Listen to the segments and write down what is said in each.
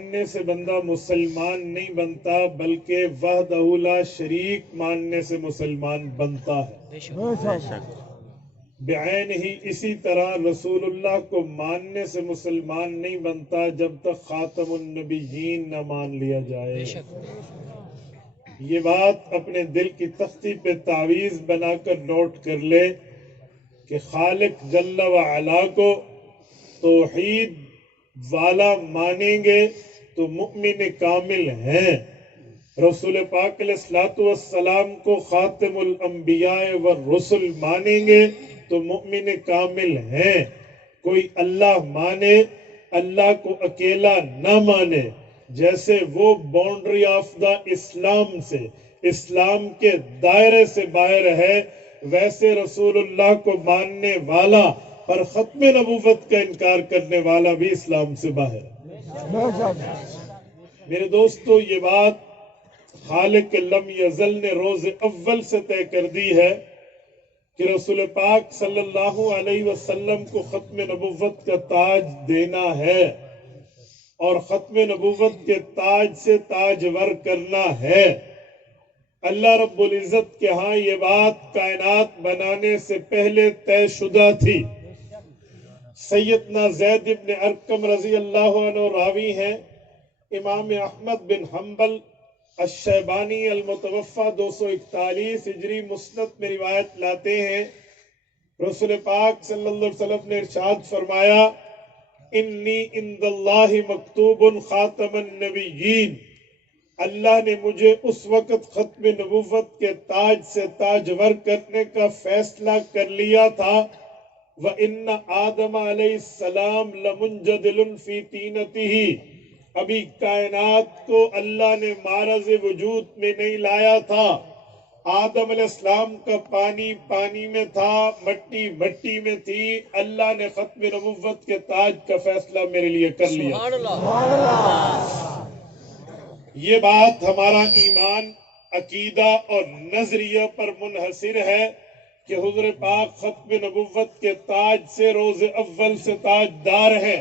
ماننے سے بندہ مسلمان نہیں بنتا بلکہ وحدہ لا شریک ماننے سے مسلمان بنتا ہے بعین ہی۔ اسی طرح رسول اللہ کو ماننے سے مسلمان نہیں بنتا جب تک خاتم النبیین نہ مان لیا جائے۔ یہ بات اپنے دل کی تختی پہ تعویذ بنا کر نوٹ کر لے کہ خالق جل و علا کو توحید والا مانیں گے تو مؤمن کامل ہیں، رسول پاک علیہ الصلوۃ والسلام کو خاتم الانبیاء والرسل مانیں گے تو مؤمن کامل ہیں۔ کوئی اللہ مانے، اللہ کو اکیلا نہ مانے، جیسے وہ باؤنڈری آف دا اسلام سے، اسلام کے دائرے سے باہر ہے، ویسے رسول اللہ کو ماننے والا پر ختم نبوت کا انکار کرنے والا بھی اسلام سے باہر ہے۔ میرے دوستو، یہ بات خالق لم یزل نے روز اول سے طے کر دی ہے کہ رسول پاک صلی اللہ علیہ وسلم کو ختم نبوت کا تاج دینا ہے اور ختم نبوت کے تاج سے تاجور کرنا ہے۔ اللہ رب العزت کے ہاں یہ بات کائنات بنانے سے پہلے طے شدہ تھی۔ سیدنا زید بن ارقم رضی اللہ عنہ راوی ہیں، امام احمد بن حنبل الشیبانی المتوفہ 241 ہجری مسند میں روایت لاتے ہیں، رسول پاک صلی اللہ علیہ وسلم نے ارشاد فرمایا، انی عند اللہ مکتوب خاتم النبیین، اللہ نے مجھے اس وقت ختم نبوت کے تاج سے تاجور کرنے کا فیصلہ کر لیا تھا، وَإِنَّ آدَمَ علیہ السلام لَمُنْجَدِلٌ فِي طِینَتِهِ، ابھی کائنات کو اللہ نے معرض وجود میں نہیں لایا تھا، آدم علیہ السلام کا پانی پانی میں تھا، مٹی مٹی میں تھی، اللہ نے ختم نبوت کے تاج کا فیصلہ میرے لیے کر لیا۔ سبحان اللہ۔ یہ بات ہمارا ایمان، عقیدہ اور نظریہ پر منحصر ہے کہ حضور پاک ختم نبوت کے تاج سے روز اول سے تاجدار ہے۔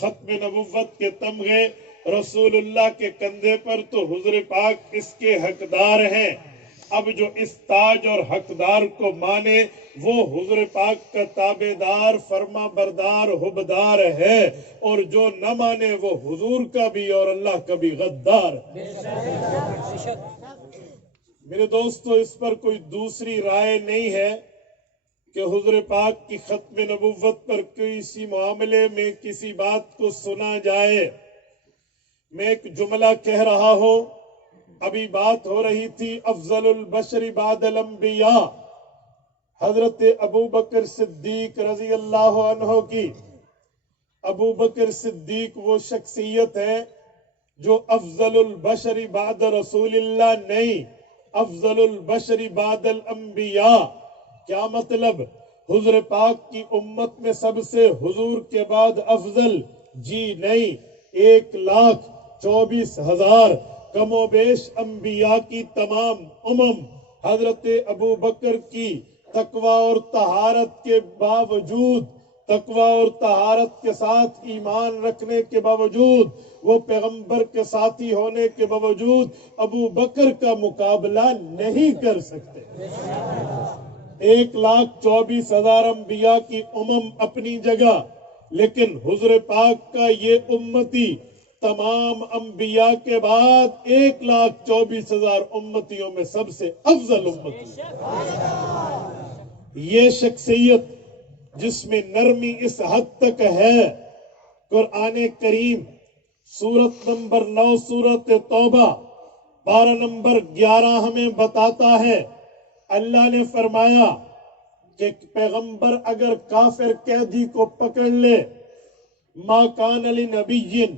ختم نبوت کے تمغے رسول اللہ کے کندھے پر تو حضور پاک اس کے حقدار ہیں۔ اب جو اس تاج اور حقدار کو مانے وہ حضور پاک کا تابعدار، فرما بردار، حبدار ہے، اور جو نہ مانے وہ حضور کا بھی اور اللہ کا بھی غدار ہے۔ میرے دوستو، اس پر کوئی دوسری رائے نہیں ہے کہ حضور پاک کی ختم نبوت پر کسی معاملے میں کسی بات کو سنا جائے۔ میں ایک جملہ کہہ رہا ہوں، ابھی بات ہو رہی تھی افضل البشر بعد الانبیاء، حضرت ابو بکر صدیق رضی اللہ عنہ کی۔ ابو بکر صدیق وہ شخصیت ہے جو افضل البشر بعد رسول اللہ نہیں، افضل البشر بعد الانبیاء۔ کیا مطلب؟ حضور پاک کی امت میں سب سے حضور کے بعد افضل؟ جی نہیں، 1,24,000 کم و بیش انبیاء کی تمام حضرت ابو بکر کی تقوی اور طہارت کے باوجود، تقوی اور طہارت کے ساتھ ایمان رکھنے کے باوجود، وہ پیغمبر کے ساتھی ہونے کے باوجود ابو بکر کا مقابلہ نہیں کر سکتے۔ 1,24,000 انبیاء کی اپنی جگہ، لیکن حضور پاک کا یہ امتی تمام انبیاء کے بعد 1,24,000 امتیوں میں سب سے افضل امتی۔ یہ شخصیت جس میں نرمی اس حد تک ہے، قرآن کریم سورت نمبر 9 سورت توبہ 12 نمبر 11 ہمیں بتاتا ہے، اللہ نے فرمایا کہ پیغمبر اگر کافر قیدی کو پکڑ لے، ما کان لنبی ان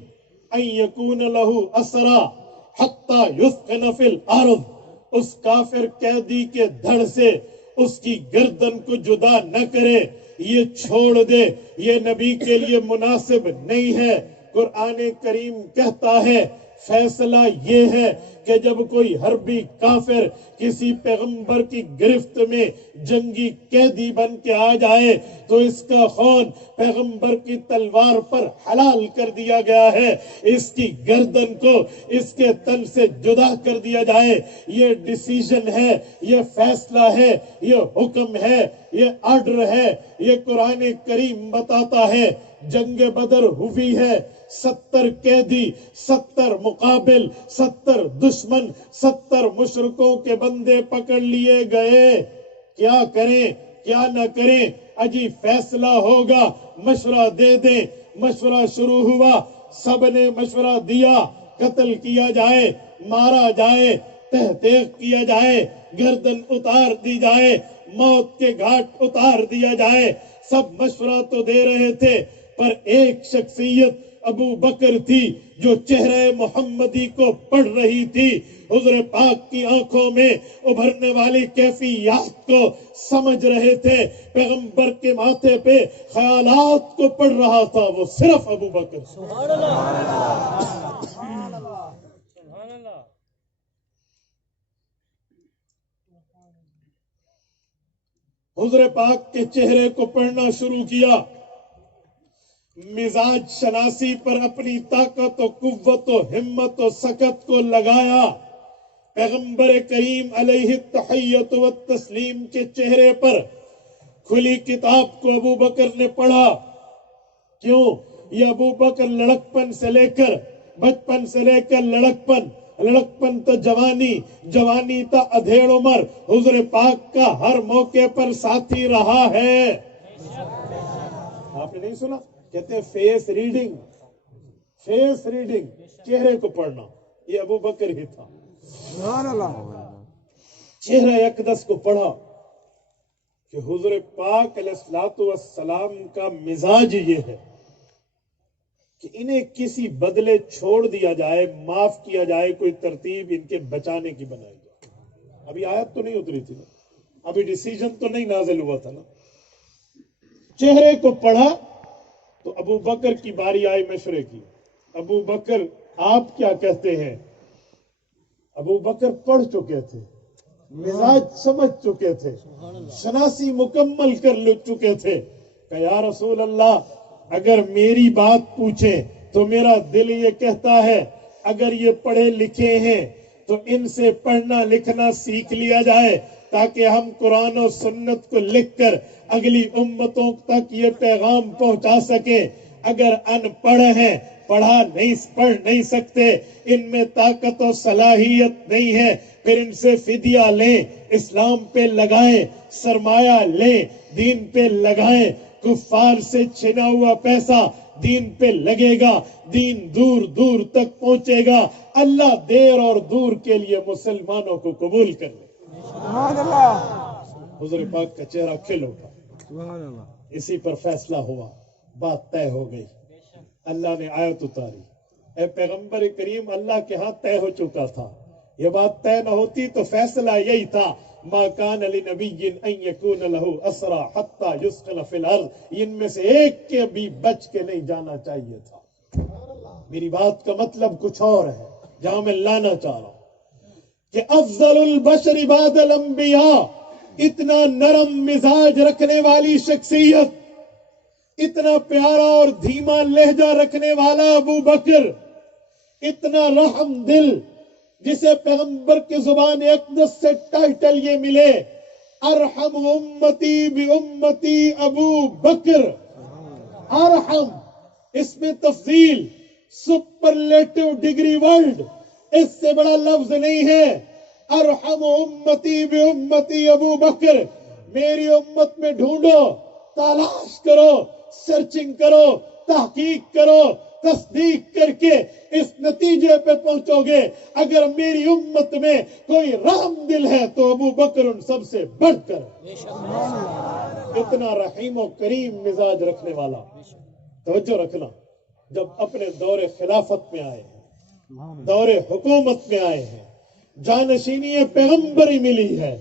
یکون لہ اسرا حتی یثخن فی الارض، اس کافر قیدی کے دھڑ سے اس کی گردن کو جدا نہ کرے، یہ چھوڑ دے، یہ نبی کے لیے مناسب نہیں ہے۔ قرآن کریم کہتا ہے فیصلہ یہ ہے کہ جب کوئی حربی کافر کسی پیغمبر کی گرفت میں جنگی قیدی بن کے آ جائے تو اس کا خون پیغمبر کی تلوار پر حلال کر دیا گیا ہے، اس کی گردن کو اس کے تن سے جدا کر دیا جائے۔ یہ ڈیسیژن ہے، یہ فیصلہ ہے، یہ حکم ہے، یہ آرڈر ہے، یہ قرآن کریم بتاتا ہے۔ جنگ بدر ہوئی ہے، 70 قیدی، 70 مقابل، 70 دشمن، 70 مشرکوں کے بندے پکڑ لیے گئے۔ کیا کریں کیا نہ کریں؟ اجی فیصلہ ہوگا، مشورہ دے دیں۔ مشورہ شروع ہوا، سب نے مشورہ دیا، قتل کیا جائے، مارا جائے، تحقیق کیا جائے، گردن اتار دی جائے، موت کے گھاٹ اتار دیا جائے۔ سب مشورہ تو دے رہے تھے، پر ایک شخصیت ابو بکر تھی جو چہرہ محمدی کو پڑھ رہی تھی، حضور پاک کی آنکھوں میں ابھرنے والی کیفیات کو سمجھ رہے تھے، پیغمبر کے ماتھے پہ خیالات کو پڑھ رہا تھا، وہ صرف ابو بکر۔ سبحان اللہ، سبحان اللہ، سبحان اللہ۔ حضور پاک کے چہرے کو پڑھنا شروع کیا، مزاج شناسی پر اپنی طاقت و قوت و ہمت و سکت کو لگایا۔ پیغمبر کریم علیہ التحیت و تسلیم کے چہرے پر کھلی کتاب کو ابو بکر نے پڑھا۔ کیوں؟ یہ ابو بکر لڑکپن سے لے کر بچپن سے لے کر لڑکپن تا جوانی، جوانی تا ادھیڑ عمر حضور پاک کا ہر موقع پر ساتھی رہا ہے۔ آپ نے نہیں سنا؟ کہتے ہیں فیس ریڈنگ، فیس ریڈنگ، چہرے کو پڑھنا، یہ ابو بکر ہی تھا۔ سبحان اللہ۔ چہرہ اقدس کو پڑھا کہ حضور پاک علیہ الصلوۃ والسلام کا مزاج یہ ہے کہ انہیں کسی بدلے چھوڑ دیا جائے، معاف کیا جائے، کوئی ترتیب ان کے بچانے کی بنائی جائے۔ ابھی آیت تو نہیں اتری تھی نا، ابھی ڈیسیژن تو نہیں نازل ہوا تھا نا۔ چہرے کو پڑھا تو ابو بکر کی باری آئی مشورے کی۔ ابو بکر آپ کیا کہتے ہیں؟ ابو بکر پڑھ چکے تھے، مزاج سمجھ چکے تھے، شناسی مکمل کر چکے تھے کہ یا رسول اللہ اگر میری بات پوچھیں تو میرا دل یہ کہتا ہے اگر یہ پڑھے لکھے ہیں تو ان سے پڑھنا لکھنا سیکھ لیا جائے تاکہ ہم قرآن و سنت کو لکھ کر اگلی امتوں تک یہ پیغام پہنچا سکیں۔ اگر ان پڑھ ہیں، پڑھ نہیں سکتے، ان میں طاقت و صلاحیت نہیں ہے، پھر ان سے فدیہ لیں، اسلام پہ لگائیں، سرمایہ لیں، دین پہ لگائیں۔ کفار سے چھنا ہوا پیسہ دین پہ لگے گا، دین دور دور تک پہنچے گا۔ اللہ دیر اور دور کے لیے مسلمانوں کو قبول کر لے۔ سبحان اللہ۔ حضور پاک کا چہرہ کھل اٹھا، اسی پر فیصلہ ہوا، بات طے ہو گئی۔ اللہ نے آیت اتاری، اے پیغمبر کریم اللہ کے ہاں طے ہو چکا تھا، یہ بات طے نہ ہوتی تو فیصلہ یہی تھا ما کان لنبی ان یکون لہ اسری حتی یسقن فی الارض، ان میں سے ایک کے بھی بچ کے نہیں جانا چاہیے تھا۔ میری بات کا مطلب کچھ اور ہے، جہاں میں لانا چاہ رہا ہوں کہ افضل البشر بعد الانبیاء، اتنا نرم مزاج رکھنے والی شخصیت، اتنا پیارا اور دھیما لہجہ رکھنے والا ابو بکر، اتنا رحم دل، جسے پیغمبر کی زبان اقدس سے ٹائٹل یہ ملے ارحم امتی بامتی ابو بکر۔ ارحم، اس میں تفضیل، سپرلیٹو ڈگری ورڈ، اس سے بڑا لفظ نہیں ہے۔ ارحم امتی بامتی ابو بکر، میری امت میں ڈھونڈو، تلاش کرو، سرچنگ کرو، تحقیق کرو، تصدیق کر کے اس نتیجے پہ پہنچو گے اگر میری امت میں کوئی رحم دل ہے تو ابو بکر ان سب سے بڑھ کر، اتنا رحیم و کریم مزاج رکھنے والا۔ توجہ رکھنا، جب اپنے دور خلافت میں آئے ہیں، دور حکومت میں آئے ہیں، جانشینی پیغمبری ملی ہے،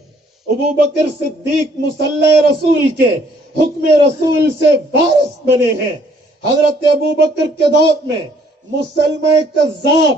ابو بکر صدیق مصلی رسول کے حکم رسول سے وارث بنے ہیں۔ حضرت ابو بکر کے دور میں مسلمہ کذاب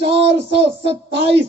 427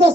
10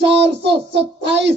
427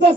10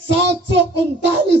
739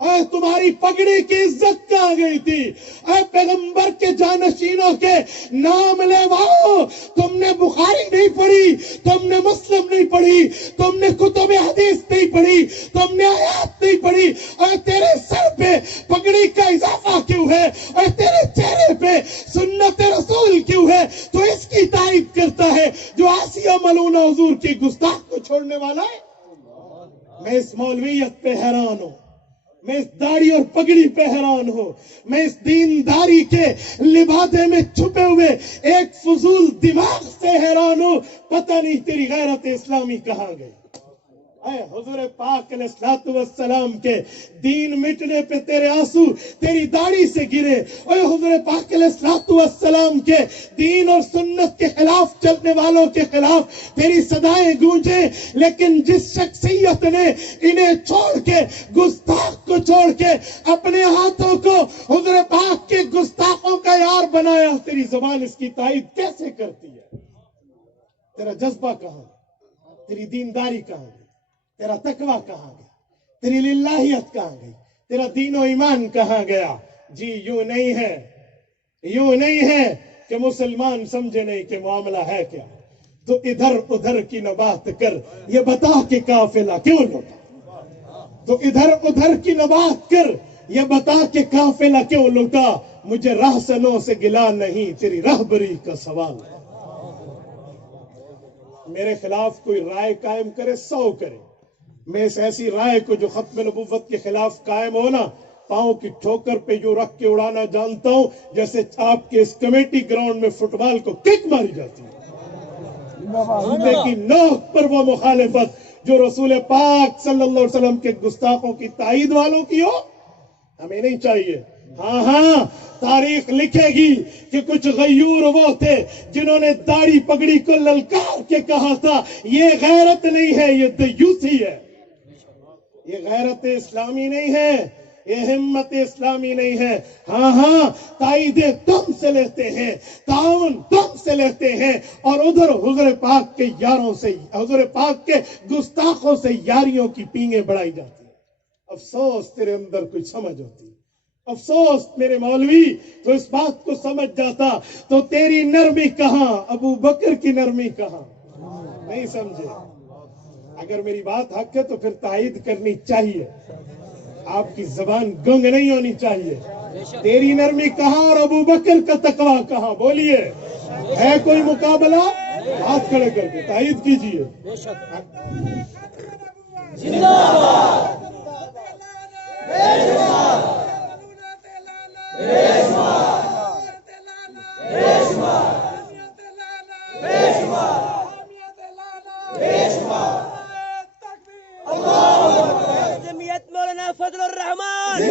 اے تمہاری پگڑی کی عزت کہاں گئی تھی؟ اے پیغمبر کے جانشینوں کے نام لیواؤ، تم نے بخاری نہیں پڑھی، تم نے مسلم نہیں پڑھی، تم نے کتب حدیث نہیں پڑھی، تم نے آیات نہیں پڑھی، اے تیرے سر پہ پگڑی کا اضافہ کیوں ہے؟ اے تیرے چہرے پہ سنت رسول کیوں ہے؟ تو اس کی تائید کرتا ہے جو آسیہ ملونہ حضور کی گستاخ کو چھوڑنے والا ہے۔ میں اس مولویت پہ حیران ہوں، میں اس داڑھی اور پگڑی پہ حیران ہوں، میں اس دینداری کے لبادے میں چھپے ہوئے ایک فضول دماغ سے حیران ہوں۔ پتہ نہیں تیری غیرت اسلامی کہاں گئی؟ اے حضور پاک علیہ الصلوۃ والسلام کے دین مٹنے پہ تیرے آنسو تیری داڑھی سے گرے، اے حضور پاک علیہ الصلوۃ والسلام کے دین اور سنت کے خلاف چلنے والوں کے خلاف تیری صدائیں گونجیں، لیکن جس شخصیت نے انہیں چھوڑ کے، گستاخ کو چھوڑ کے اپنے ہاتھوں کو حضور پاک کے گستاخوں کا یار بنایا، تیری زبان اس کی تائید کیسے کرتی ہے؟ تیرا جذبہ کہاں ہے؟ تیری دینداری کہاں ہے؟ تیرا تقوی کہاں گیا؟ تیری للہیت کہاں گئی؟ تیرا دین و ایمان کہاں گیا؟ جی یوں نہیں ہے، یوں نہیں ہے کہ مسلمان سمجھے نہیں کہ معاملہ ہے کیا۔ تو ادھر ادھر کی نہ بات کر، یہ بتا کہ قافلہ کیوں لوٹا؟ تو ادھر ادھر کی نہ بات کر، یہ بتا کہ قافلہ کیوں لوٹا؟ مجھے راہزنوں سے گلا نہیں، تیری راہبری کا سوال ہے۔ میرے خلاف کوئی رائے قائم کرے، 100 کرے، میں اس ایسی رائے کو جو ختم نبوت کے خلاف قائم ہونا، پاؤں کی ٹھوکر پہ جو رکھ کے اڑانا جانتا ہوں، جیسے آپ کے اس کمیٹی گراؤنڈ میں فٹ بال کو کک ماری جاتی ہے۔ لیکن نوک پر وہ مخالفت جو رسول پاک صلی اللہ علیہ وسلم کے گستاخوں کی تائید والوں کی ہو، ہمیں نہیں چاہیے۔ ہاں ہاں، تاریخ لکھے گی کہ کچھ غیور وہ تھے جنہوں نے داڑھی پگڑی کو للکار کے کہا تھا یہ غیرت نہیں ہے، یہ دیوسی ہے، یہ غیرت اسلامی نہیں ہے، یہ ہمت اسلامی نہیں ہے۔ ہاں ہاں، تائیدیں تم سے لیتے ہیں، تعاون تم سے لیتے ہیں، اور ادھر حضور پاک کے یاروں سے، حضور پاک کے گستاخوں سے یاریوں کی پینگیں بڑھائی جاتی ہیں۔ افسوس تیرے اندر کچھ سمجھ ہوتی، افسوس میرے مولوی تو اس بات کو سمجھ جاتا، تو تیری نرمی کہاں، ابو بکر کی نرمی کہاں؟ نہیں سمجھے۔ اگر میری بات حق ہے تو پھر تائید کرنی چاہیے، آپ کی زبان گنگ نہیں ہونی چاہیے۔ تیری نرمی کہاں اور ابو بکر کا تقوی کہاں؟ بولیے، ہے کوئی مقابلہ؟ ہاتھ کھڑے کر کے تائید کیجیے۔ جمعیت مولانا فضل الرحمان،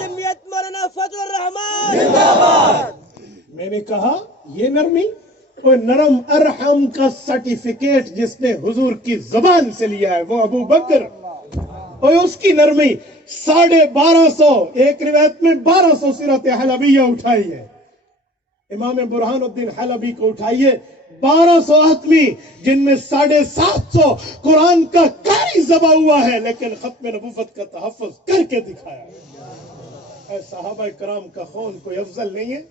جمعیت مولانا فضل الرحمان۔ میں نے کہا یہ نرمی، وہ نرم ارحم کا سرٹیفکیٹ جس نے حضور کی زبان سے لیا ہے وہ ابو بکر، اور اس کی نرمی 1250، ایک روایت میں 1200 سیرت حلبیہ اٹھائی ہے، امام برہان الدین حلبی کو اٹھائیے، 1200 آدمی جن میں 750 قرآن کا قاری ذبح ہوا ہے، لیکن ختم نبوت کا تحفظ کر کے دکھایا۔ اے صحابہ کرام کا خون کوئی افضل نہیں ہے؟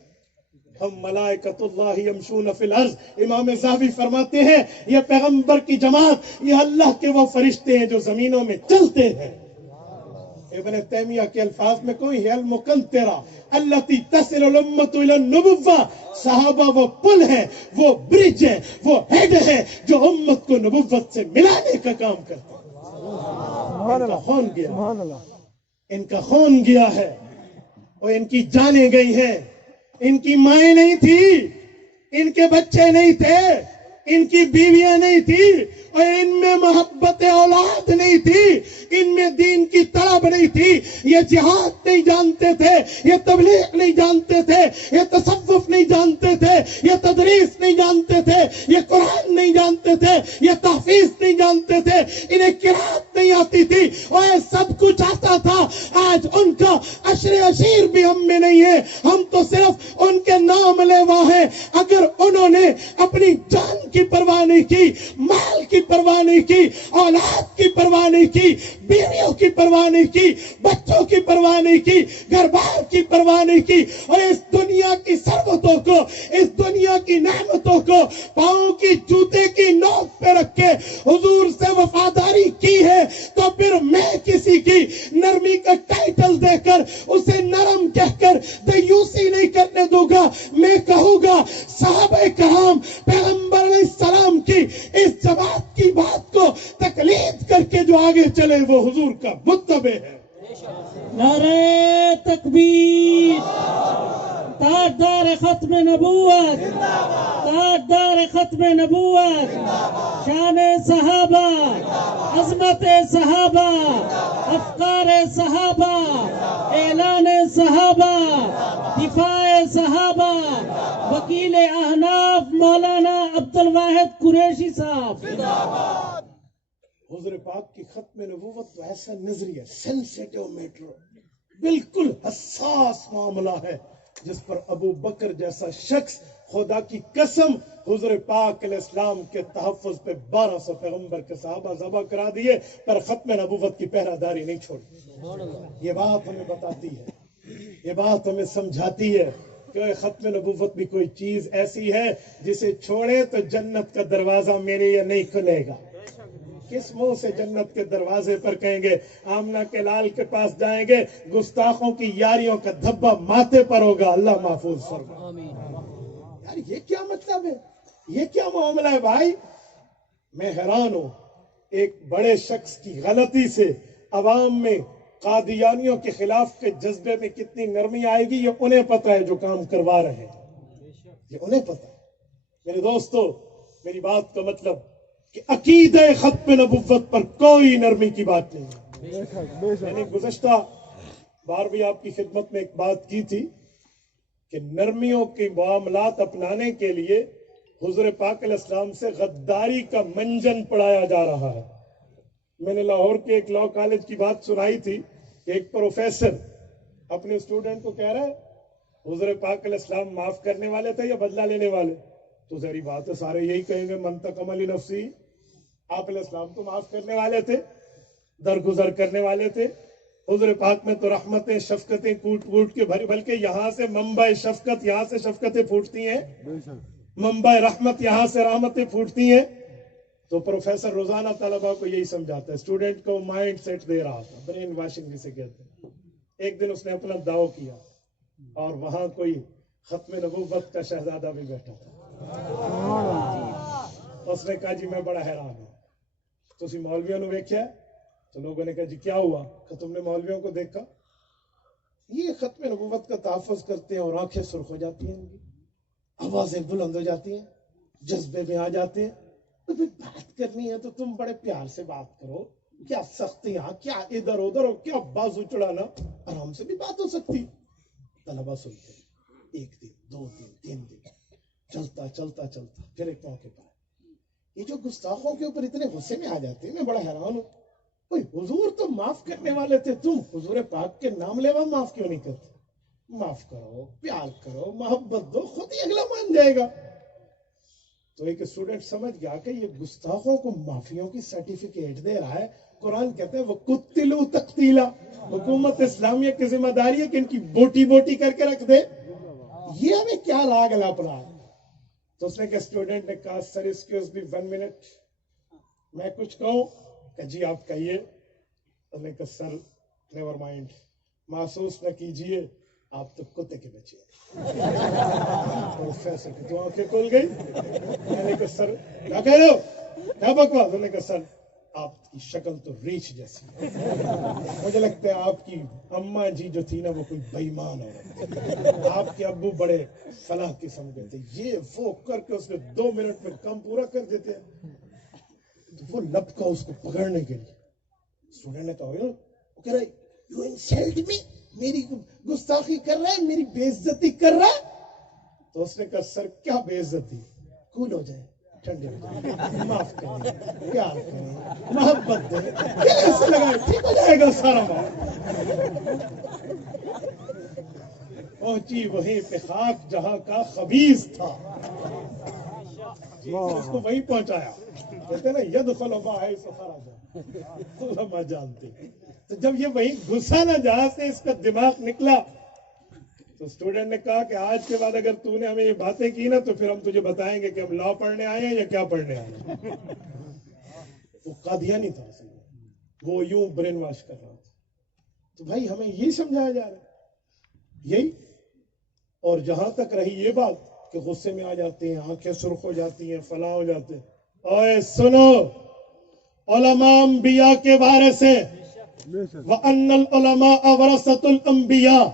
ہم ملائکۃ اللہ یمشون فی الارض، امام ذہبی فرماتے ہیں یہ پیغمبر کی جماعت، یہ اللہ کے وہ فرشتے ہیں جو زمینوں میں چلتے ہیں۔ ابن تیمیہ کے الفاظ میں کوئی ہے المقنطرہ التی تصل الامت الی النبوہ، صحابہ وہ پل ہے، وہ برج ہے، وہ ہیڈ ہے جو امت کو نبوت سے ملانے کا کام کرتا ہے۔ ان کا خون گیا، ان کا خون گیا ہے، اور ان کی جانیں گئی ہیں، ان کی مائیں نہیں تھی، ان کے بچے نہیں تھے، ان کی بیویاں نہیں تھی، اور ان میں محبت اولاد نہیں تھی، ان میں دین کی طلب نہیں تھی، یہ جہاد نہیں جانتے تھے، یہ تبلیغ نہیں جانتے تھے، یہ تصوف نہیں جانتے تھے، یہ تدریس نہیں جانتے تھے، یہ قرآن نہیں جانتے تھے، یہ تحفیظ نہیں جانتے تھے، انہیں قرات نہیں نہیں آتی تھی وہ سب کچھ آتا تھا. آج ان کا عشر عشیر بھی ہم میں نہیں ہے, ہم تو صرف ان کے نام لیوا ہیں. اگر انہوں نے اپنی جان کی پرواہ نہیں کی, مال کی پرواہ نہیں کی, اولاد کی پرواہ نہیں کی, بیویوں کی پرواہ نہیں کی, بچوں کی پرواہ نہیں کی, گھر بار کی پرواہ نہیں کی, اور اس دنیا کی ثروتوں کو, اس دنیا کی نعمتوں کو پاؤں کی جوتے کی نوک پہ رکھ کے حضور سے وفاداری کی ہے, تو پھر میں کسی کی نرمی کا ٹائٹل دے کر اسے نرم کہہ کر دیوسی نہیں کرنے دوں گا. میں کہوں گا صحابہ کرام پیغمبر علیہ السلام کی اس جماعت کی بات کو تقلید کر کے جو آگے چلے وہ حضور کا متبع ہے. نعرہ تکبیر, تاجدار ختم نبوت, تاجدار ختم نبوت, شان صحابہ, عظمت صحابہ, افکار صحابہ, اعلان صحابہ, دفاع صحابہ, وکیل احناف مولانا عبد الواحد قریشی صاحب. حضور پاک کی ختم نبوت تو ایسا نظریہ, سینسیٹیو میٹر, بالکل حساس معاملہ ہے, جس پر ابو بکر جیسا شخص خدا کی قسم حضور پاک علیہ السلام کے تحفظ پہ 1200 پیغمبر کے صحابہ ذبح کرا دیے, پر ختم نبوت کی پہرہ داری نہیں چھوڑی. یہ بات ہمیں بتاتی ہے, یہ بات ہمیں سمجھاتی ہے کہ ختم نبوت بھی کوئی چیز ایسی ہے جسے چھوڑے تو جنت کا دروازہ میرے لیے نہیں کھلے گا. کس منہ سے جنت کے دروازے پر کہیں گے آمنہ کے لال کے پاس جائیں گے, گستاخوں کی یاریوں کا دھبا ماتھے پر ہوگا, اللہ محفوظ فرما. یار یہ کیا مطلب ہے, یہ کیا معاملہ ہے بھائی؟ میں حیران ہوں, ایک بڑے شخص کی غلطی سے عوام میں قادیانیوں کے خلاف کے جذبے میں کتنی نرمی آئے گی, یہ انہیں پتہ ہے جو کام کروا رہے ہیں, یہ انہیں پتہ ہے. میرے دوستو, میری بات کا مطلب کہ عقیدہ ختم نبوت پر کوئی نرمی کی بات نہیں. میں نے گزشتہ بار بھی آپ کی خدمت میں ایک بات کی تھی کہ نرمیوں کے معاملات اپنانے کے لیے حضور پاک علیہ السلام سے غداری کا منجن پڑھایا جا رہا ہے. میں نے لاہور کے ایک لاء کالج کی بات سنائی تھی کہ ایک پروفیسر اپنے اسٹوڈنٹ کو کہہ رہا ہے حضور پاک علیہ السلام معاف کرنے والے تھے یا بدلہ لینے والے؟ تو ظاہری بات ہے سارے یہی کہیں گے منتقم علی نفسی, آپ علیہ السلام تو معاف کرنے والے تھے, درگزر کرنے والے تھے. حضور پاک میں تو رحمتیں شفقتیں کوٹ کوٹ کے بھری, بلکہ یہاں سے منبع شفقت, یہاں سے شفقتیں پھوٹتی ہیں, منبع رحمت یہاں سے رحمتیں پھوٹتی ہیں. تو پروفیسر روزانہ طلبہ کو یہی سمجھاتا ہے, اسٹوڈنٹ کو مائنڈ سیٹ دے رہا تھا, برین واشنگ جسے کہتے ہیں. ایک دن اس نے اپنا دعو کیا اور وہاں کوئی ختم نبوت کا شہزادہ بھی بیٹھا تھا. اس نے کہا جی میں بڑا حیران ہوں, تسی مولویوں نے دیکھا؟ تو لوگوں نے کہا جی کیا ہوا؟ کہ تم نے مولویوں کو دیکھا؟ یہ ختم نبوت کا تحفظ کرتے ہیں اور آنکھیں سرخ ہو جاتی ہیں, آوازیں بلند ہو جاتی ہیں, جذبے میں آ جاتے ہیں. تو بات کرنی ہے تو تم بڑے پیار سے بات کرو, کیا سختیاں, کیا ادھر ادھر, اور کیا بازو چڑھانا, آرام سے بھی بات ہو سکتی. طلبہ سنتے ہیں, ایک دن, 2 دن, 3 دن, چلتا چلتا چلتا پھر ایک موقع پر یہ جو گستاخوں کے اوپر اتنے غصے میں آ جاتے ہیں, میں بڑا حیران ہوں. حضور تو معاف کرنے والے تھے, تم حضور پاک کے نام لیوا معاف کیوں نہیں کرتے؟ معاف کرو, پیار کرو, محبت دو, خود ہی اگلا مان جائے گا. تو ایک اسٹوڈنٹ سمجھ گیا کہ یہ گستاخوں کو معافیوں کی سرٹیفکیٹ دے رہا ہے. قرآن کہتے ہیں وَقُتِّلُوا تَقْتِيلًا, حکومت اسلامیہ کی ذمہ داری ہے کہ ان کی بوٹی بوٹی کر کے رکھ دے. یہ ہمیں کیا لاگ لاپڑا. تو اس نے کہا, اسٹوڈنٹ نے کہا سر ایکسکیوز می 1 منٹ, میں کچھ کہوں؟ کہ جی آپ کہیے. اس نے کہا سر نیور مائنڈ, محسوس نہ کیجئے, آپ تو کتے کے بچے ہیں. پروفیسر کی تو آنکھیں کھل گئی. میں نے کہا سر کیا کہہ رہے ہو, کیا بکواس؟ انہوں نے کہا سر آپ کی شکل تو ریچھ جیسی, مجھے لگتا ہے آپ کی اماں جی جو تھی نا وہ کوئی بے ایمان ہو, آپ کے ابو بڑے فلاح قسم کے تھے, یہ وہ کر کے اس نے 2 منٹ میں کام پورا کر دیتے ہیں. تو وہ لپکا اس کو پکڑنے کے لیے. اسٹوڈنٹ نے کہا وہ کہہ رہا ہے یو انسلٹ می, میری گستاخی کر رہا ہے, میری بے عزتی کر رہا ہے. تو اس نے کہا سر کیا بے عزتی, کول ہو جائے, ٹھنڈے ہو جائیں، معاف کریں، پیار کریں، محبت دیں، گلے سے لگائیں، ٹھیک ہو جائے گا سارا معاملہ۔ پہنچی وہیں پہ خاک جہاں کا خبیث تھا، اس کو وہیں پہنچایا۔ کہتے ہیں نا یدخل ما حیث خرج، علماء جانتے ہیں۔ تو جب یہ وہیں گھسا نا جہاں سے اس کا دماغ نکلا، تو اسٹوڈنٹ نے کہا کہ آج کے بعد اگر تو نے ہمیں یہ باتیں کی نا تو پھر ہم تجھے بتائیں گے کہ ہم لا پڑھنے آئے ہیں یا کیا پڑھنے آئے ہیں۔ وہ قادیانی تھا، وہ یوں برین واش کر رہا تھا۔ تو بھائی ہمیں یہ سمجھایا جا رہا ہے یہی، اور جہاں تک رہی یہ بات کہ غصے میں آ جاتے ہیں، آنکھیں سرخ ہو جاتی ہیں، فلاں ہو جاتے ہیں، اوے سنو، علماء انبیاء کے وارث ہیں، وَأَنَّ الْعُلَمَاءَ وَرَثَةُ الْأَنبِيَاءِ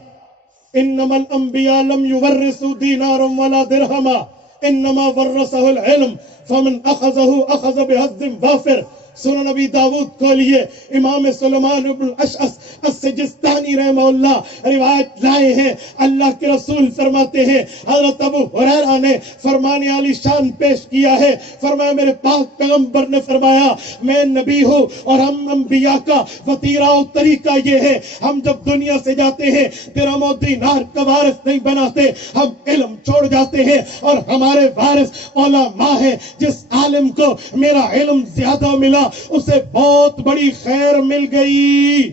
إِنَّمَا الْأَنبِيَاءُ لَمْ يُوَرِّثُوا دِينَارًا وَلَا دِرْهَمًا إِنَّمَا وَرَّثَهُ الْعِلْمَ فَمَنْ أَخَذَهُ أَخَذَ بِحَظٍّ وَافِرٍ۔ سنن نبی داؤد کو لیے امام سلیمان بن الاشعث السجستانی رحمہ اللہ روایت لائے ہیں، اللہ کے رسول فرماتے ہیں، حضرت ابو ہریرہ نے فرمان عالی شان پیش کیا ہے، فرمایا میرے پاک پیغمبر نے فرمایا میں نبی ہوں اور ہم انبیاء کا وطیرہ و طریقہ یہ ہے، ہم جب دنیا سے جاتے ہیں درہم و دینار کا وارث نہیں بناتے، ہم علم چھوڑ جاتے ہیں، اور ہمارے وارث علماء ہیں۔ جس عالم کو میرا علم زیادہ ملا اسے بہت بڑی خیر مل گئی۔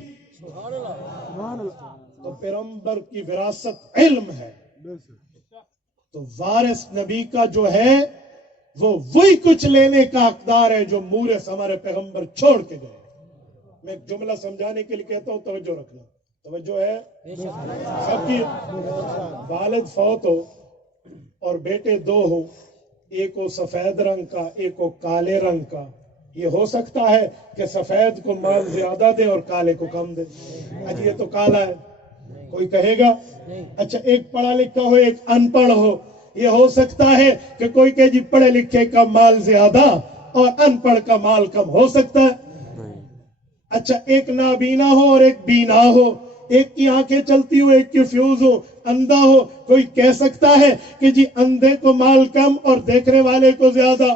تو پیغمبر کی وراثت علم ہے، تو وارث نبی کا جو ہے وہ وہی کچھ لینے کا حقدار ہے جو مورث ہمارے پیغمبر چھوڑ کے گئے۔ میں ایک جملہ سمجھانے کے لیے کہتا ہوں، توجہ رکھنا، توجہ ہے سب کی۔ والد فوت ہو اور بیٹے دو ہو، ایک ہو سفید رنگ کا، ایک ہو کالے رنگ کا، یہ ہو سکتا ہے کہ سفید کو مال زیادہ دے اور کالے کو کم دے؟ اجی یہ تو کالا ہے، کوئی کہے گا؟ اچھا ایک پڑھا لکھا ہو ایک ان پڑھ ہو، یہ ہو سکتا ہے کہ کوئی کہے جی پڑھے لکھے کا مال زیادہ اور ان پڑھ کا مال کم؟ ہو سکتا ہے؟ اچھا ایک نابینا ہو اور ایک بینا ہو، ایک کی آنکھیں چلتی ہو ایک کی فیوز ہو، اندھا ہو، کوئی کہہ سکتا ہے کہ جی اندھے کو مال کم اور دیکھنے والے کو زیادہ؟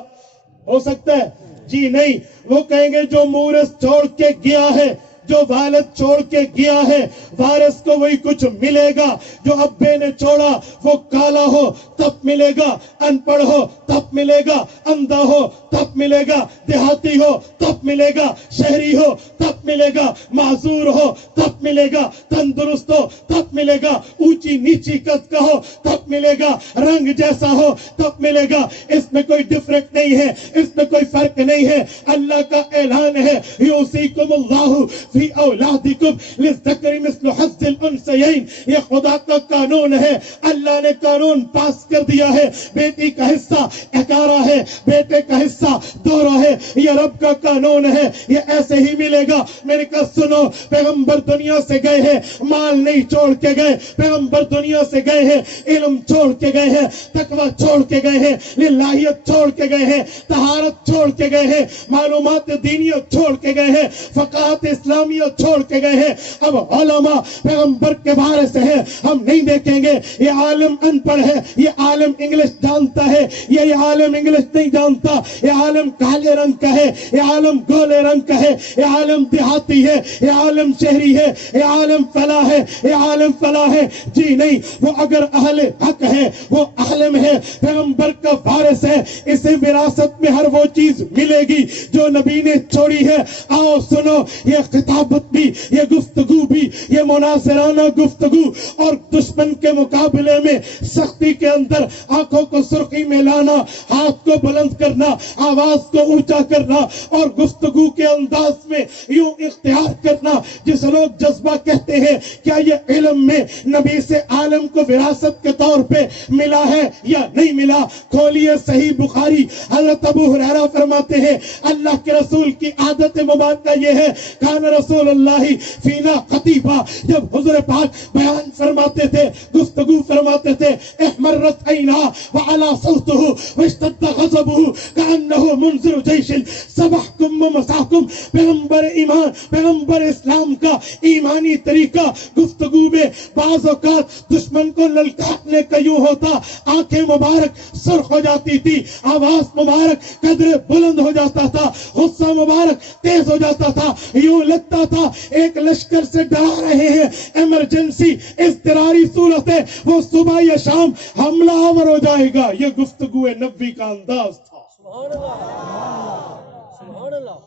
ہو سکتا ہے؟ جی نہیں، وہ کہیں گے جو مورث چھوڑ کے گیا ہے، جو والد چھوڑ کے گیا ہے، وارث کو وہی کچھ ملے گا جو ابے نے چھوڑا، وہ کالا ہو تب ملے گا، ان پڑھ ہو تب ملے گا، اندھا ہو تب ملے گا، دیہاتی ہو تب ملے گا، شہری ہو تب ملے گا، معذور ہو تب ملے گا، تندرست ہو تب ملے گا، اونچی نیچی قد کا ہو تب ملے گا، رنگ جیسا ہو تب ملے گا۔ اس میں کوئی ڈفرنٹ نہیں ہے، اس میں کوئی فرق نہیں ہے۔ اللہ کا اعلان ہے یوصیکم اللہ فی اولادکم للذکر مثل حظ الانثیین، یہ خدا کا قانون ہے، اللہ نے قانون پاس کر دیا ہے، بیٹی کا حصہ 11 ہے، بیٹے کا حصہ 2 ہے، یہ رب کا قانون ہے، یہ ایسے ہی ملے گا۔ میں نے کہا سنو، پیغمبر دنیا سے گئے ہیں، مال نہیں چھوڑ کے گئے، پیغمبر دنیا سے گئے ہیں، علم چھوڑ کے گئے ہیں، تقوی چھوڑ کے گئے ہیں، للہیت چھوڑ کے گئے ہیں، طہارت چھوڑ کے گئے ہیں، معلومات دینیت چھوڑ کے گئے ہیں، فقاہت اسلامیت چھوڑ کے گئے ہیں۔ اب علماء پیغمبر کے وارث ہیں، ہم نہیں دیکھیں گے یہ عالم ان پڑھ ہے، یہ عالم انگلش جانتا ہے، یہ عالم انگلش نہیں جانتا، یہ عالم کالے رنگ کا ہے، یہ عالم گولے رنگ کا ہے، یہ عالم دیہاتی ہے، یہ عالم شہری ہے، یہ عالم فلاح ہے، یہ عالم فلاح ہے۔ جی نہیں، وہ اگر اہل حق ہے، وہ عالم ہے، پیغمبر کا وارث ہے، اسے وراثت میں ہر وہ چیز ملے گی جو نبی نے چھوڑی ہے۔ آؤ سنو، یہ خطابت بھی، یہ گفتگو بھی، یہ مناظرانہ گفتگو اور دشمن کے مقابلے میں سختی کے اندر آنکھوں کو سرخی میں لانا، ہاتھ کو بلند کرنا، آواز کو اونچا کرنا اور گفتگو کے انداز میں یوں اختیار کرنا جس لوگ جذبہ کہتے ہیں، کیا یہ علم میں نبی سے عالم کو وراثت کے طور پہ ملا ہے یا نہیں ملا؟ کھولیے صحیح بخاری، حضرت ابو ہریرہ فرماتے ہیں اللہ کے رسول کی عادت مبارکہ یہ ہے، کان رسول اللہ فینا خطیبہ، جب حضور پاک بیان فرماتے تھے، گفتگو فرماتے تھے، احمرت عینا وعلا صوتہ واشتد غضبہ کانہ منذر جیش سبحکم ومساکم۔ پیغمبر ایمان، پیغمبر اسلام کا ایمانی طریقہ گفتگو میں بعض اوقات دشمن کو للکارنے کا یوں ہوتا، آنکھیں مبارک سرخ ہو جاتی تھی، آواز مبارک قدر بلند ہو جاتا تھا، غصہ مبارک تیز ہو جاتا تھا، یوں لگتا تھا ایک لشکر سے ڈرا رہے ہیں، ایمرجنسی اضطراری صورت ہے، وہ صبح یا شام حملہ آور ہو جائے گا۔ یہ گفتگو نبی کا انداز تھا۔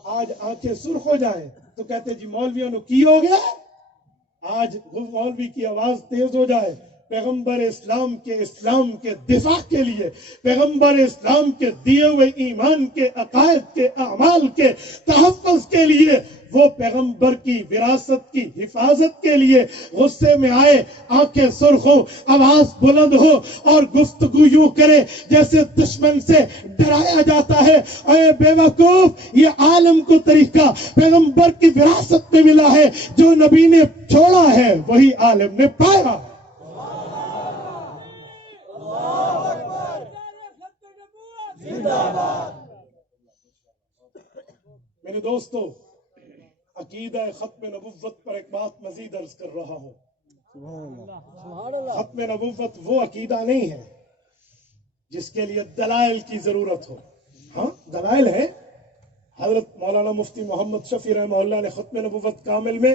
آج آنکھیں سرخ ہو جائیں تو کہتے جی مولویوں نے کی ہو گیا، آج مولوی کی آواز تیز ہو جائے پیغمبر اسلام کے دفاع کے لیے، پیغمبر اسلام کے دیے ہوئے ایمان کے عقائد کے اعمال کے تحفظ کے لیے، وہ پیغمبر کی وراثت کی حفاظت کے لیے غصے میں آئے، آنکھیں سرخ ہو، آواز بلند ہو اور گفتگو یوں کرے جیسے دشمن سے ڈرایا جاتا ہے۔ اے بے وقوف، یہ عالم کو طریقہ پیغمبر کی وراثت میں ملا ہے، جو نبی نے چھوڑا ہے وہی عالم نے پایا۔ میرے دوستو، عقیدہ ختم نبوت پر ایک بات مزید عرض کر رہا ہوں۔ ختم نبوت وہ عقیدہ نہیں ہے جس کے لیے دلائل کی ضرورت ہو۔ ہاں دلائل ہے، حضرت مولانا مفتی محمد شفیع رحمہ اللہ نے ختم نبوت کامل میں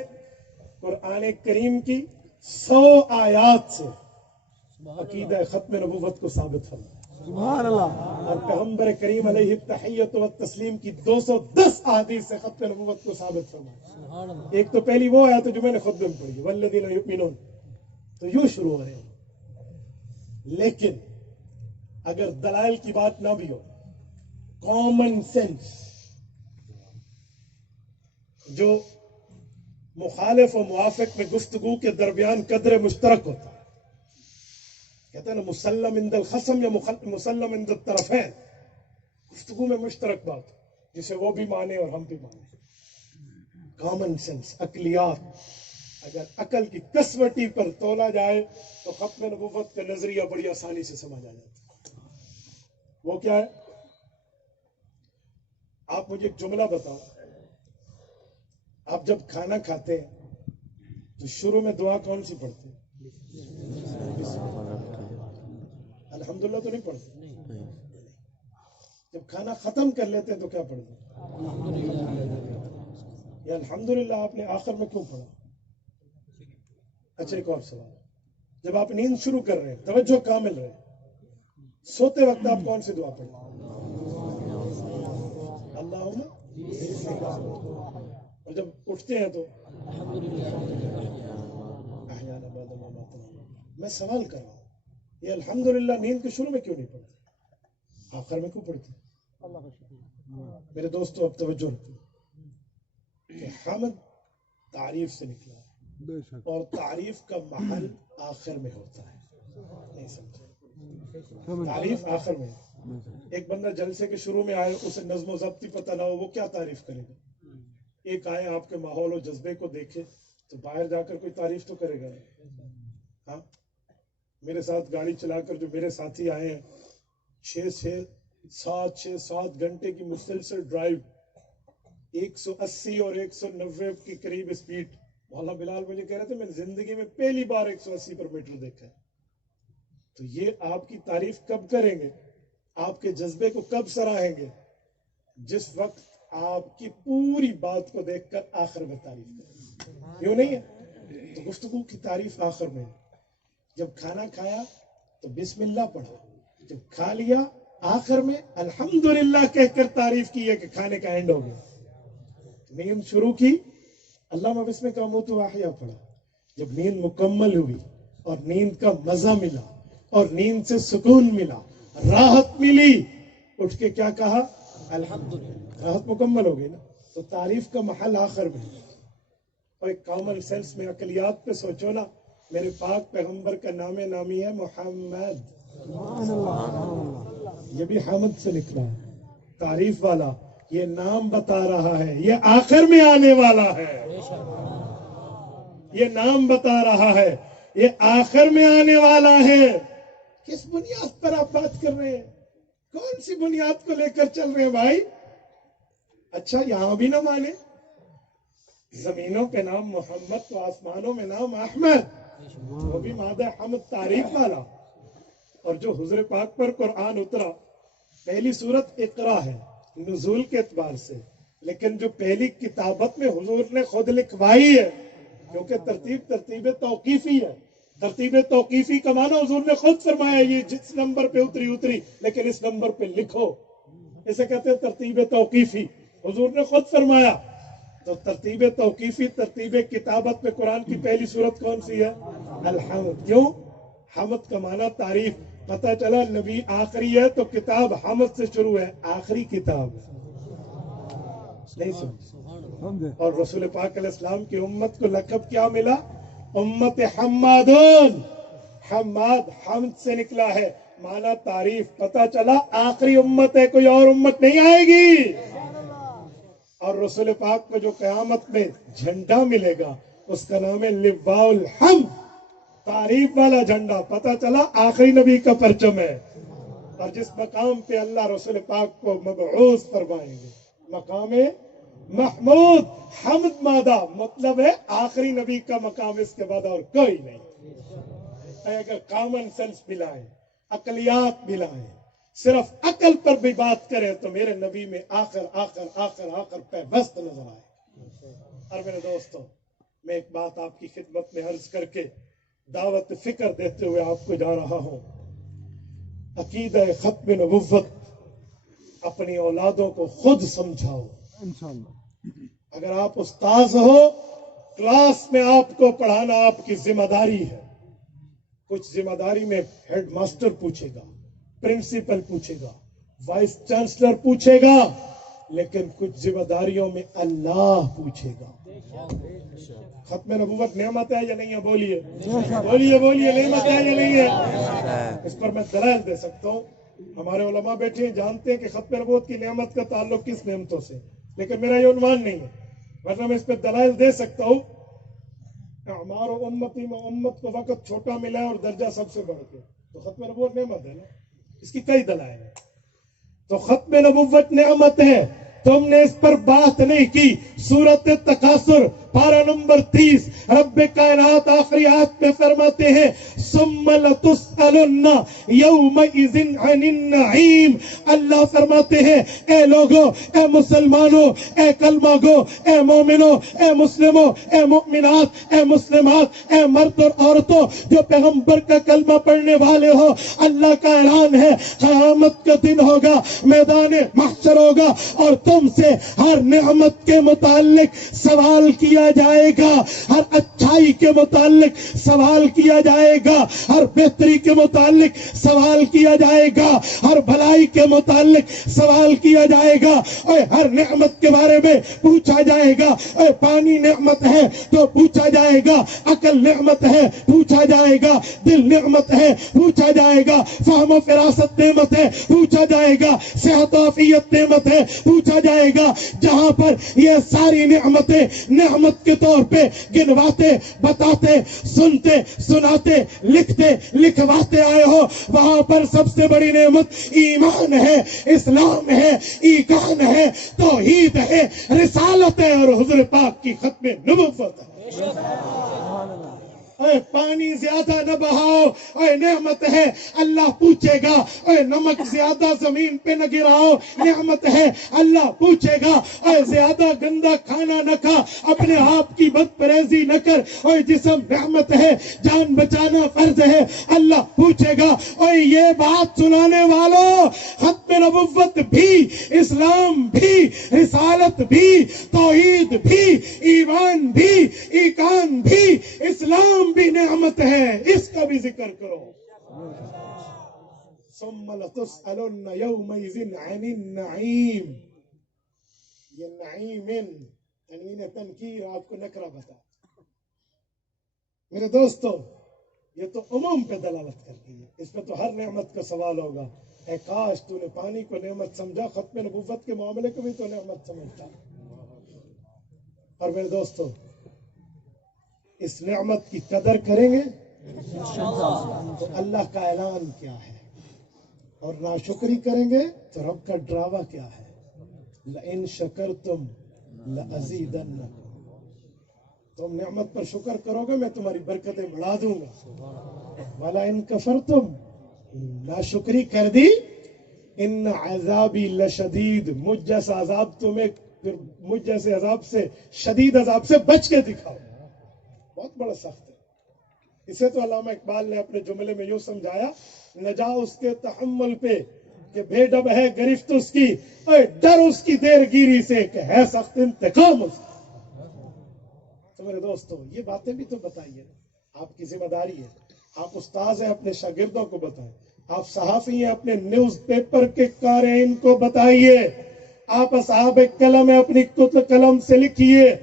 قرآن کریم کی 100 آیات سے عقیدہ ختم نبوت کو ثابت فرمایا، اور پیغمبر کریم علیہ التحیۃ والتسلیم کی 210 احادیث سے ختم نبوت کو ثابت فرمایا۔ ایک تو پہلی وہ آیت ہے جو میں نے خطبے میں پڑھی، والذین یؤمنون، تو یوں شروع ہو رہے ہیں۔ لیکن اگر دلائل کی بات نہ بھی ہو، کامن سینس جو مخالف و موافق میں گفتگو کے درمیان قدر مشترک ہوتا ہے، کہتے ہیں نا مسلم عند الخصم یا مسلم عند الطرفین، گفتگو میں مشترک بات جسے وہ بھی مانے اور ہم بھی مانے، کامن سینس، عقلیات، اگر عقل کی کسوٹی پر تولا جائے تو ختم نبوت کا نظریہ بڑی آسانی سے سمجھ آ جاتا ہے۔ وہ کیا ہے؟ آپ مجھے ایک جملہ بتاؤ، آپ جب کھانا کھاتے ہیں تو شروع میں دعا کون سی پڑھتے ہیں؟ الحمدللہ تو نہیں پڑھتے؟ جب کھانا ختم کر لیتے ہیں تو کیا پڑھتے ہیں؟ یہ الحمدللہ آپ نے آخر میں کیوں پڑھا؟ اچھا ایک اور سوال، جب آپ نیند شروع کر رہے ہیں، توجہ کامل رہے، سوتے وقت آپ کون سی دعا پڑھتے ہیں؟ اللہم، اور جب اٹھتے ہیں تو میں سوال کر رہا ہوں، یہ الحمدللہ نیند کے شروع میں کیوں نہیں پڑھتے، آخر میں کیوں پڑھتے؟ میرے دوستو اب توجہ رکھیں کہ حمد تعریف سے نکلا ہے اور تعریف کا محل آخر میں ہوتا ہے، نہیں سمجھے؟ تعریف آخر میں ہے۔ ایک بندہ جلسے کے شروع میں آئے، اسے نظم و ضبط پتہ نہ ہو، وہ کیا تعریف کرے گا؟ ایک آئے آپ کے ماحول و جذبے کو دیکھے تو باہر جا کر کوئی تعریف تو کرے گا نہیں۔ ہاں میرے ساتھ گاڑی چلا کر جو میرے ساتھی آئے ہیں، 6-7 گھنٹے کی مسلسل ڈرائیو، 180 اور 190 کے قریب اسپیڈ، مولانا بلال مجھے کہہ رہے تھے میں نے زندگی میں پہلی بار 180 پر میٹر دیکھا ہے۔ تو یہ آپ کی تعریف کب کریں گے، آپ کے جذبے کو کب سراہیں گے؟ جس وقت آپ کی پوری بات کو دیکھ کر آخر میں تعریف کریں، کیوں نہیں ہے؟ تو گفتگو کی تعریف آخر میں، جب کھانا کھایا تو بسم اللہ پڑھا، جب کھا لیا آخر میں الحمدللہ کہہ کر تعریف کی ہے کہ کھانے کا اینڈ ہو گیا۔ نیند شروع کی، اللہم بسمک اموت و احیا پڑھا، جب نیند مکمل ہوئی اور نیند کا مزہ ملا اور نیند سے سکون ملا، راحت ملی، اٹھ کے کیا کہا؟ الحمدللہ۔ راحت مکمل ہو گئی نا، تو تعریف کا محل آخر میں۔ اور ایک کامن سینس میں عقلیات پہ سوچو نا، میرے پاک پیغمبر کا نام نامی ہے محمد، یہ بھی حمد سے نکلا ہے، تعریف والا، یہ نام بتا رہا ہے، یہ آخر میں آنے والا ہے، یہ نام بتا رہا ہے، یہ آخر میں آنے والا ہے۔ کس بنیاد پر آپ بات کر رہے ہیں؟ کون سی بنیاد کو لے کر چل رہے ہیں بھائی؟ اچھا یہاں بھی نہ مانے، زمینوں پہ نام محمد تو آسمانوں میں نام احمد، وہ بھی مادہ حمد تعریف والا۔ اور جو حضور پاک پر قرآن اترا، پہلی صورت اقرا ہے نزول کے اعتبار سے، لیکن جو پہلی کتابت میں حضور نے خود لکھوائی ہے، کیونکہ ترتیب توقیفی ہے، ترتیب توقیفی کا معنی حضور نے خود فرمایا یہ جس نمبر پہ اتری لیکن اس نمبر پہ لکھو، اسے کہتے ہیں ترتیب توقیفی، حضور نے خود فرمایا۔ تو ترتیب توقیفی، ترتیب کتابت میں قرآن کی پہلی صورت کون سی ہے؟ الحمد۔ کیوں؟ حمد کا معنی تعریف، پتہ چلا نبی آخری ہے تو کتاب حمد سے شروع ہے، آخری کتاب نہیں سمجھ۔ اور رسول پاک علیہ السلام کی امت کو لقب کیا ملا؟ امت حمادون، حماد حمد سے نکلا ہے، معنی تعریف، پتہ چلا آخری امت ہے، کوئی اور امت نہیں آئے گی۔ اور رسول پاک کو جو قیامت میں جھنڈا ملے گا اس کا نام ہے لواء الحمد، تعریف والا جھنڈا، پتہ چلا آخری نبی کا پرچم ہے۔ اور جس مقام پہ اللہ رسول پاک کو مبعوث فرمائیں گے، مقام محمود، حمد مادہ مطلب ہے آخری نبی کا مقام، اس کے بعد اور کوئی نہیں۔ اگر کامن سینس ملائیں، عقلیات ملائیں، صرف عقل پر بھی بات کریں تو میرے نبی میں آخر پہ بست نظر آئے۔ اور میرے دوستوں، میں ایک بات آپ کی خدمت میں عرض کر کے دعوت فکر دیتے ہوئے آپ کو جا رہا ہوں۔ عقیدہ ختم نبوت اپنی اولادوں کو خود سمجھاؤ۔ اگر آپ استاذ ہو، کلاس میں آپ کو پڑھانا آپ کی ذمہ داری ہے۔ کچھ ذمہ داری میں ہیڈ ماسٹر پوچھے گا، پرنسپل پوچھے گا، وائس چانسلر پوچھے گا، لیکن کچھ ذمہ داریوں میں اللہ پوچھے گا۔ ختم نبوت نعمت ہے یا نہیں ہے؟ بولیے بولیے، نعمت ہے یا نہیں ہے؟ اس پر میں دلائل دے سکتا ہوں، ہمارے علماء بیٹھے ہیں، جانتے ہیں کہ ختم نبوت کی نعمت کا تعلق کس نعمتوں سے، لیکن میرا یہ عنوان نہیں ہے، ورنہ میں اس پہ دلائل دے سکتا ہوں۔ اعمار و امتی میں امت کو وقت چھوٹا ملا ہے اور درجہ سب سے بڑھ کے، تو ختم نبوت نعمت ہے نا، اس کی کئی دلائل ہیں۔ تو ختم نبوت نعمت ہے، تم نے اس پر بات نہیں کی۔ سورۃ تکاثر پارہ نمبر 30 رب کائنات آخری آیت میں فرماتے ہیں ثم لتسألن یومئذ عن النعیم۔ اللہ فرماتے ہیں اے لوگوں، اے مسلمانوں، اے کلمہ گو، اے مومنوں، اے مسلموں، اے مؤمنات، اے مسلمات، اے مرد اور عورتوں جو پیغمبر کا کلمہ پڑھنے والے ہو، اللہ کا اعلان ہے قیامت کا دن ہوگا، میدان محشر ہوگا، اور تم سے ہر نعمت کے متعلق سوال کیا جائے گا، ہر اچھائی کے متعلق سوال کیا جائے گا، ہر بہتری کے متعلق سوال کیا جائے گا، ہر بھلائی کے متعلق سوال کیا جائے گا، اور ہر نعمت کے بارے میں پوچھا جائے گا۔ اور پانی نعمت ہے تو پوچھا جائے گا، عقل نعمت ہے پوچھا جائے گا، دل نعمت ہے پوچھا جائے گا، فہم و فراست نعمت ہے پوچھا جائے گا، صحت و عافیت نعمت ہے پوچھا جائے گا۔ جہاں پر یہ ساری نعمتیں نعمت کے طور پہ گنواتے، بتاتے، سنتے، سناتے، لکھتے، لکھواتے آئے ہو، وہاں پر سب سے بڑی نعمت ایمان ہے، اسلام ہے، ایقان ہے، توحید ہے، رسالت ہے، اور حضور پاک کی ختم نبوت ہے۔ اے پانی زیادہ نہ بہاؤ، اے نعمت ہے، اللہ پوچھے گا۔ اے نمک زیادہ زمین پہ نہ گراؤ، نعمت ہے، اللہ پوچھے گا۔ اے زیادہ گندا کھانا نہ کھا، اپنے آپ کی بد پرہیزی نہ کر، اے جسم نعمت ہے، جان بچانا فرض ہے، اللہ پوچھے گا۔ اے یہ بات سنانے والوں، ختم نبوت بھی، اسلام بھی، رسالت بھی، توحید بھی، ایمان بھی، ایقان بھی، اسلام بھی نعمت ہے، اس کا بھی ذکر کرو۔ ثم لتسألن یومئذ عن النعیم، یہ نعیم تنوین تنکیر آپ کو نکرہ بتا۔ میرے دوستو، یہ تو عموم پہ دلالت کرتی ہے، اس پہ تو ہر نعمت کا سوال ہوگا۔ اے کاش تو نے پانی کو نعمت سمجھا، ختم نبوت کے معاملے کو بھی تو نعمت سمجھتا۔ اور میرے دوستو، اس نعمت کی قدر کریں گے تو اللہ کا اعلان کیا ہے، اور ناشکری کریں گے تو رب کا ڈراوا کیا ہے۔ لئن شکرتم لأزیدنکم، تم نعمت پر شکر کرو گے میں تمہاری برکتیں بڑھا دوں گا۔ ولئن کفرتم ناشکری کر دی، ان عذابی لشدید، مجھ جیسا عذاب تمہیں، پھر مجھ جیسے عذاب سے، شدید عذاب سے بچ کے دکھاؤ. بہت بڑا سخت ہے. اسے تو علامہ اقبال نے اپنے جملے میں یوں سمجھایا، نہ جا اس کے تحمل پہ کہ بے ڈب ہے گرفت اس کی، اے ڈر اس کی دیر گیری سے کہ ہے سخت انتقام اس کا. تو میرے دوستو یہ باتیں بھی تو بتائیے، آپ کی ذمہ داری ہے. آپ استاذ ہیں، اپنے شاگردوں کو بتائیں. آپ صحافی ہیں، اپنے نیوز پیپر کے قارئین کو بتائیے. آپ اصحاب قلم ہیں، اپنی قلم سے لکھیے.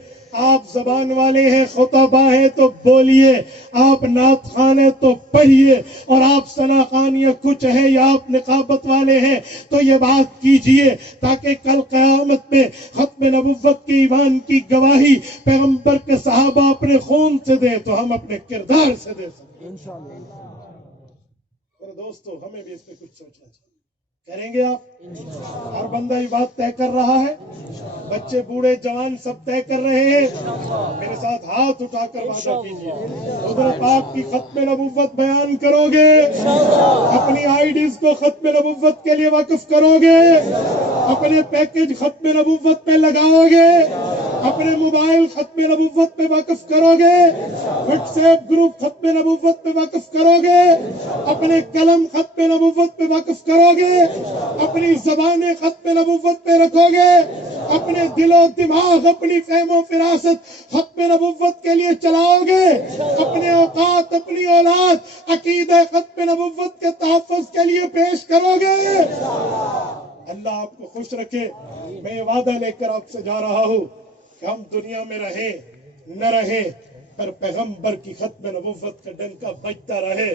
آپ زبان والے ہیں، خطبہ ہیں تو بولیے. آپ نعت خوان ہیں تو پڑھیے. اور آپ ثنا خوان یا کچھ ہیں یا آپ نقابت والے ہیں تو یہ بات کیجئے تاکہ کل قیامت میں ختم نبوت کی ایمان کی گواہی پیغمبر کے صحابہ اپنے خون سے دے تو ہم اپنے کردار سے دے سکیں. اور دوستو ہمیں بھی اس پہ کچھ سوچنا چاہیے. کریں گے آپ؟ ہر بندہ یہ بات طے کر رہا ہے، بچے بوڑھے جوان سب طے کر رہے ہیں. میرے ساتھ ہاتھ اٹھا کر وعدہ کیجیے، حضور پاک کی ختم نبوت بیان کرو گے، اپنی آئی ڈیز کو ختم نبوت کے لیے وقف کرو گے، اپنے پیکج ختم نبوت پہ لگاؤ گے، اپنے موبائل ختم نبوت پہ وقف کرو گے، واٹس ایپ گروپ ختم نبوت پہ وقف کرو گے، اپنے قلم ختم نبوت پہ وقف کرو گے، اپنی زبانیں ختم نبوت پہ رکھو گے، اپنے دل و دماغ، اپنی فہم و فراست ختم نبوت کے لیے چلاؤ گے، اپنے اوقات، اپنی اولاد عقیدہ ختم نبوت کے تحفظ کے لیے پیش کرو گے. اللہ آپ کو خوش رکھے. میں یہ وعدہ لے کر آپ سے جا رہا ہوں کہ ہم دنیا میں رہیں نہ رہیں پر پیغمبر کی ختم نبوت کا ڈنکا بجتا رہے،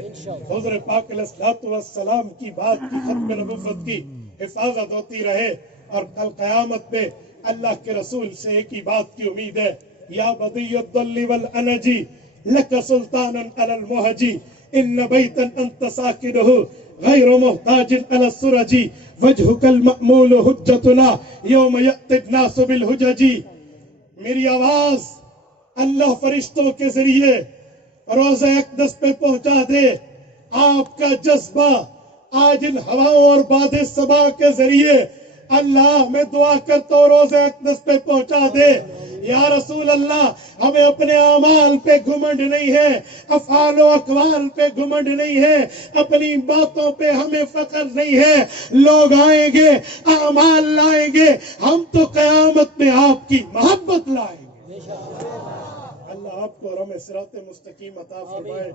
حضور پاک علیہ الصلوۃ والسلام کی بات کی ختم نبوت کی حفاظت ہوتی رہے. اور کل قیامت میں اللہ کے رسول سے ایک ہی بات کی امید ہے، یا بدی الضل والانجی لک سلطانا علی المہجی ان بیتا انت ساکنہ غیر محتاج علی السرجی وجہک المأمول حجتنا یوم یأتی الناس بالحججی. میری آواز اللہ فرشتوں کے ذریعے روضہ اقدس پہ پہنچا دے. آپ کا جذبہ آج ان ہواؤں اور باد صبا کے ذریعے اللہ میں دعا کرتا ہوں روضہ اقدس پہ پہنچا دے. یا رسول اللہ، ہمیں اپنے اعمال پہ گھمنڈ نہیں ہے، افعال و اقوال پہ گھمنڈ نہیں ہے، اپنی باتوں پہ ہمیں فخر نہیں ہے. لوگ آئیں گے، اعمال لائیں گے، ہم تو قیامت میں آپ کی محبت لائیں گے. اللہ آپ کو رم صراط مستقیم عطا فرمائے.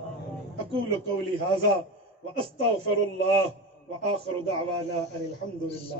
اقول قولی ھذا واستغفر اللہ وآخر دعوانا ان الحمد للہ.